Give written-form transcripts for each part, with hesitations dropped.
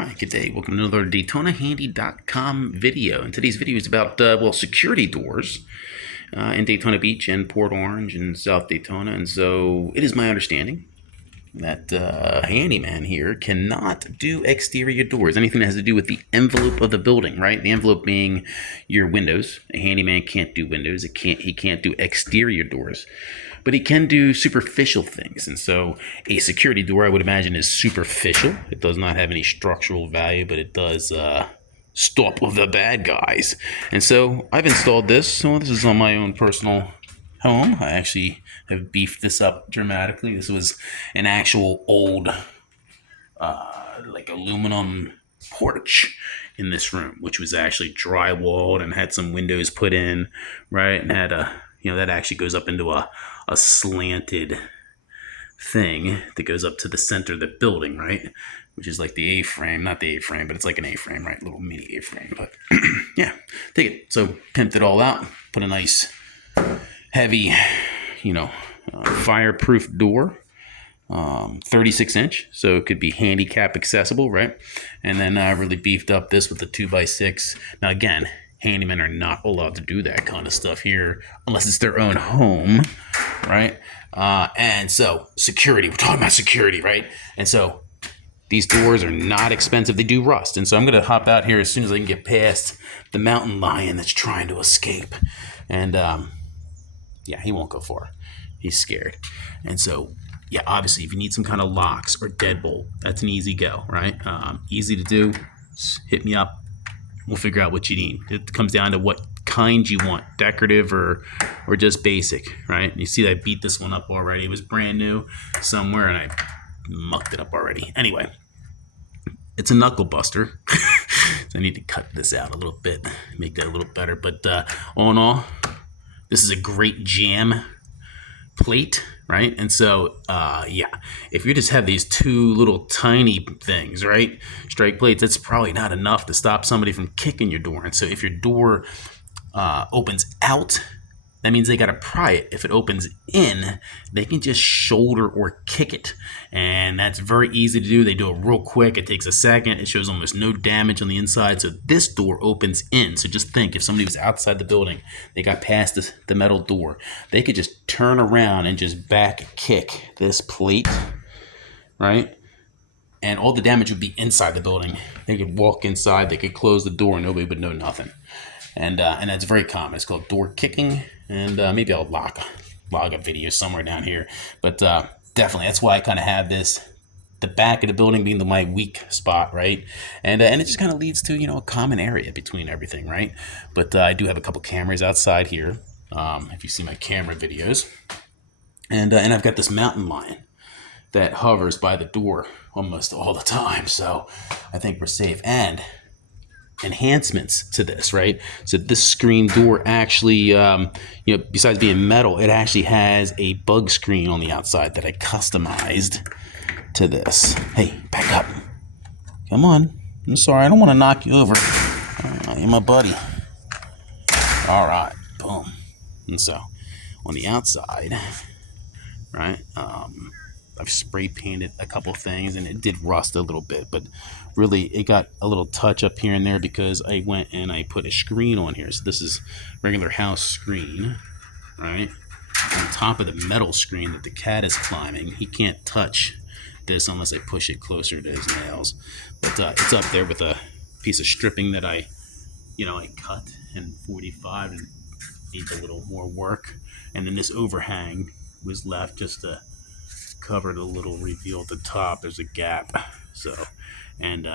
Alright, good day. Welcome to another DaytonaHandy.com video. And today's video is about, security doors in Daytona Beach and Port Orange and South Daytona. And so it is my understanding that Handyman here cannot do exterior doors, anything that has to do with the envelope of the building, right? The envelope being your windows. A handyman can't do windows. He can't do exterior doors. But he can do superficial things. And so a security door, I would imagine, is superficial. It does not have any structural value, but it does stop the bad guys. And so I've installed this. So this is on my own personal home. I actually have beefed this up dramatically. This was an actual old like aluminum porch in this room, which was actually drywalled and had some windows put in, right? And had a, that actually goes up into a slanted thing that goes up to the center of the building, right? Which is like the A-frame, not the A-frame, but it's like an A-frame, right? Little mini A-frame, but yeah, take it. So pimped it all out, put a nice heavy, fireproof door, 36 inch, so it could be handicap accessible, right? And then I really beefed up this with the 2x6. Now again, handymen are not allowed to do that kind of stuff here unless it's their own home, right? And so security, we're talking about security, right? And so these doors are not expensive. They do rust. And so I'm going to hop out here as soon as I can get past the mountain lion that's trying to escape. And yeah, he won't go far. He's scared. And so, yeah, obviously if you need some kind of locks or deadbolt, that's an easy go, right? Easy to do. Just hit me up. We'll figure out what you need. It comes down to what kind you want, decorative or just basic, right? You see I beat this one up already. It was brand new somewhere, and I mucked it up already. Anyway, it's a knuckle buster. So I need to cut this out a little bit, make that a little better. But all in all, this is a great jam plate, right? And so yeah, if you just have these two little tiny things, right, strike plates, that's probably not enough to stop somebody from kicking your door. And so if your door opens out, that means they got to pry it. If it opens in, they can just shoulder or kick it, and that's very easy to do. They do it real quick. It takes a second. It shows almost no damage on the inside. So this door opens in. So just think, if somebody was outside the building, they got past the metal door, they could just turn around and just back kick this plate, right? And all the damage would be inside the building. They could walk inside. They could close the door, and nobody would know nothing. And that's very common. It's called door kicking. And maybe I'll log a video somewhere down here. But definitely, that's why I kind of have this, the back of the building being my weak spot, right? And it just kind of leads to, a common area between everything, right? But I do have a couple cameras outside here, if you see my camera videos. And I've got this mountain lion that hovers by the door almost all the time. So I think we're safe. And enhancements to this, right? So this screen door actually, besides being metal, it actually has a bug screen on the outside that I customized to this. Hey, back up. Come on. I'm sorry, I don't want to knock you over. You're my buddy. All right, boom. And so on the outside, right, I've spray painted a couple things, and it did rust a little bit, but really it got a little touch up here and there because I went and I put a screen on here. So this is regular house screen, right, on top of the metal screen that the cat is climbing. He can't touch this unless I push it closer to his nails. But it's up there with a piece of stripping that I cut in 45 and needs a little more work. And then this overhang was left just to cover the little reveal at the top. There's a gap. So, and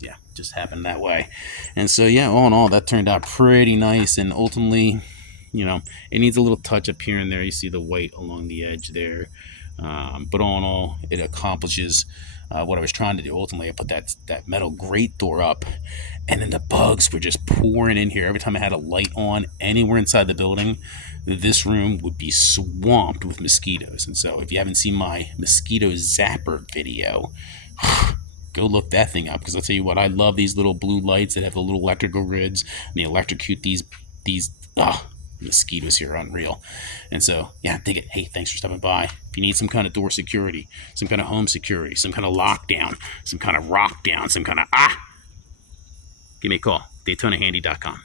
yeah, just happened that way. And so, yeah, all in all, that turned out pretty nice. And ultimately, it needs a little touch up here and there. You see the white along the edge there. But all in all, it accomplishes what I was trying to do. Ultimately, I put that metal grate door up, and then the bugs were just pouring in here. Every time I had a light on anywhere inside the building, this room would be swamped with mosquitoes. And so if you haven't seen my mosquito zapper video, go look that thing up, because I'll tell you what, I love these little blue lights that have the little electrical grids, and they electrocute these mosquitoes here are unreal. And so, yeah, dig it. Hey, thanks for stopping by. If you need some kind of door security, some kind of home security, some kind of lockdown, some kind of rock down, some kind of give me a call. DaytonaHandy.com.